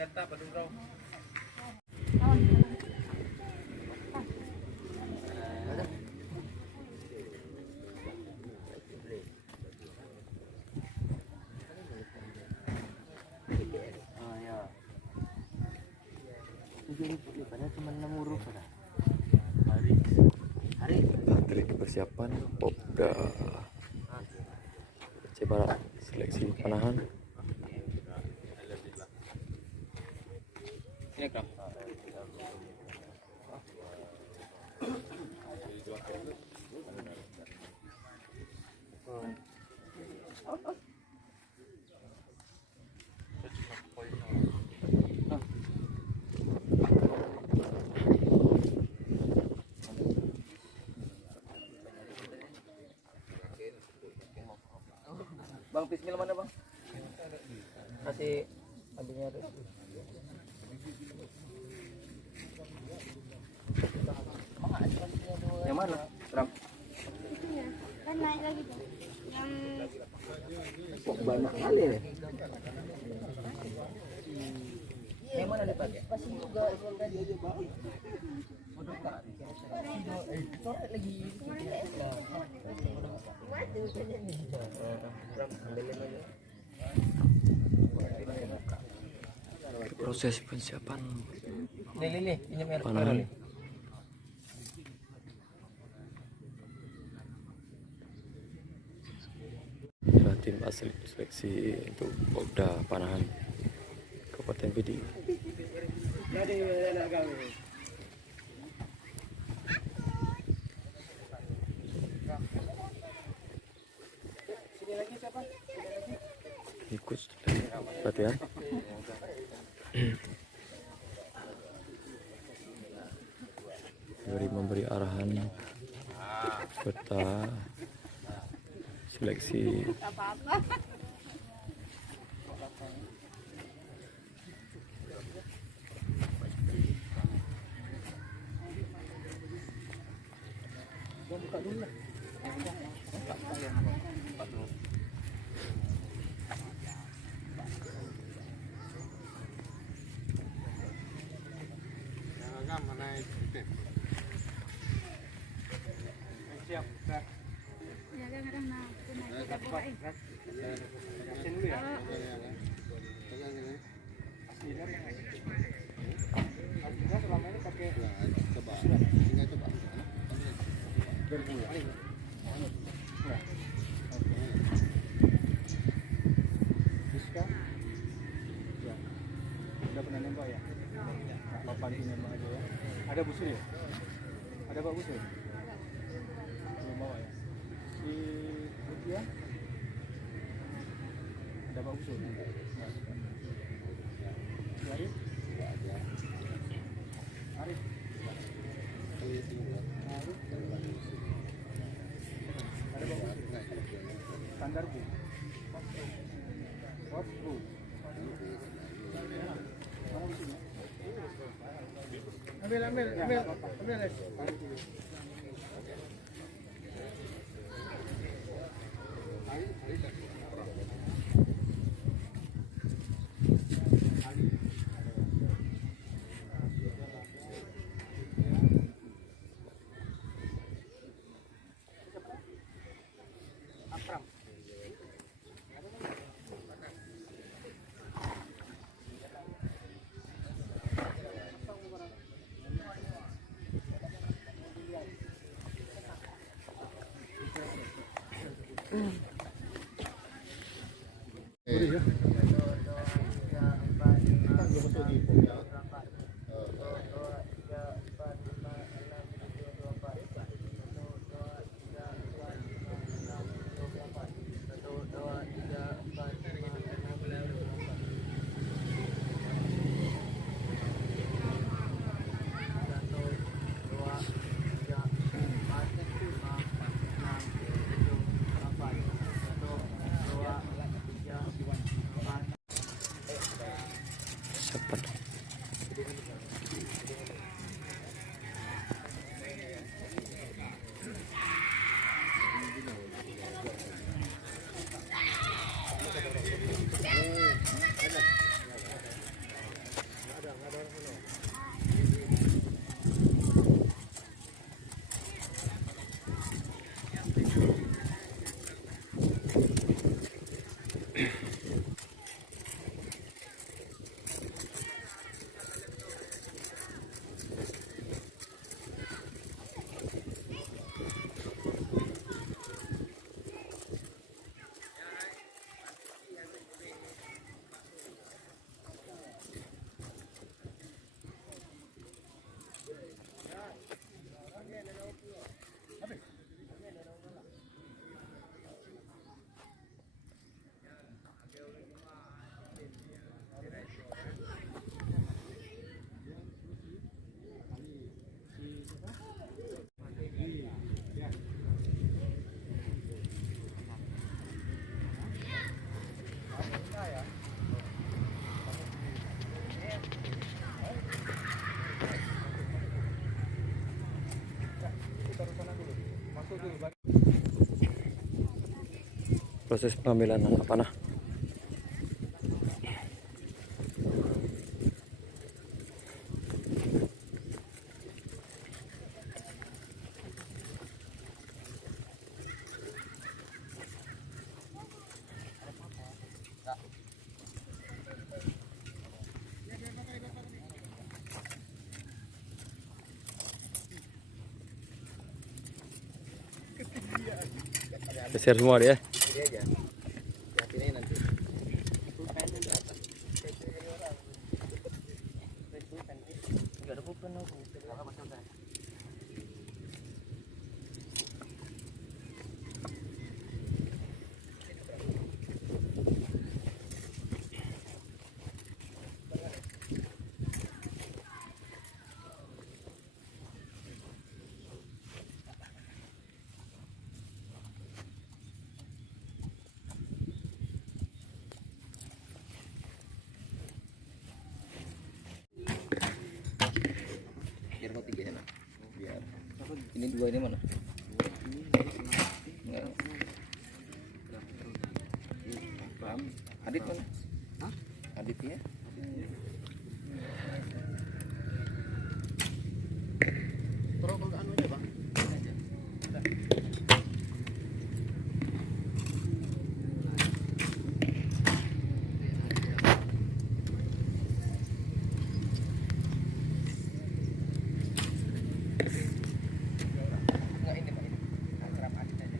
data pa dun raw. Trik persiapan Popda Aceh Barat seleksi panahan. Ini kan. Bang, pismil mana bang? Kasih adanya ada. Yang mana? Ram? Kan naik lagi tuh. Yang Kok banyak kali nih? Yang mana dipakai? Pasti juga yang tadi aja bang. Coret lagi. Proses persiapan Nih, ini merek panahan. Inilah tim asli seleksi untuk Popda panahan Kabupaten Pidi. Ikut latihan. Memberi arahan serta seleksi siap. ya kadang-kadang nah, aku naik ke bawah Dulu ya. Aslinya selama ini pakai coba. Tinggal coba. Berbulan. Bisa? Ya. Udah pernah nembak ya? Papan di nembak aja ya. Ada busur ya? Ada pak busur? Belum bawa ya? Di Rupiah? Ada pak busur? Arif? Arif? Ada pak busur? Standar bu? What bu? Mana busurnya? Ambil. proses pengambilan anak panah. Geser semua dia. Biar mau 3 enak. Biar. Ini 2 ini mana? Enggak. Paham? Adit mana? Hah? Aditnya? Enggak ini Pak ini. Antara Adit aja.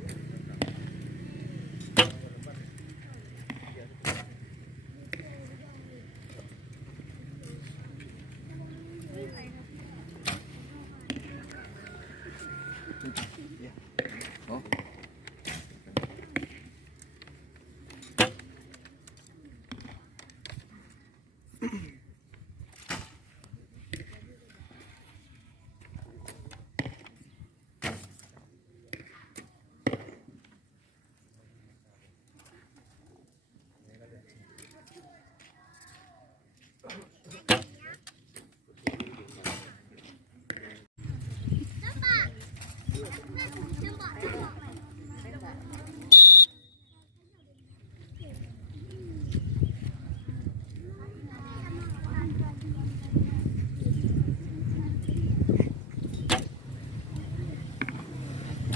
Oh.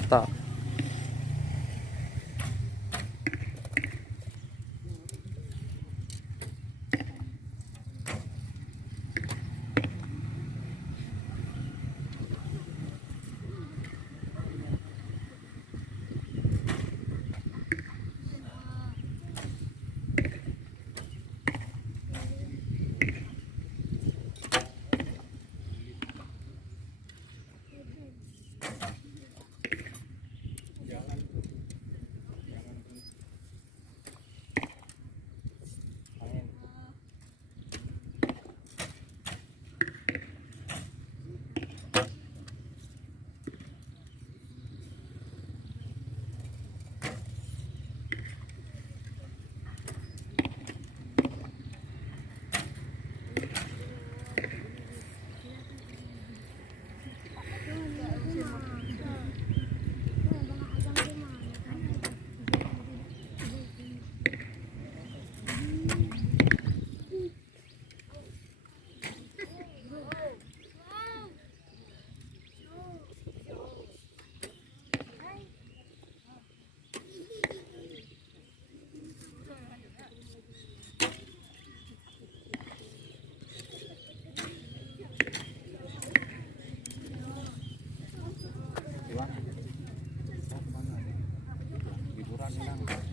Tak. Liburan hilang.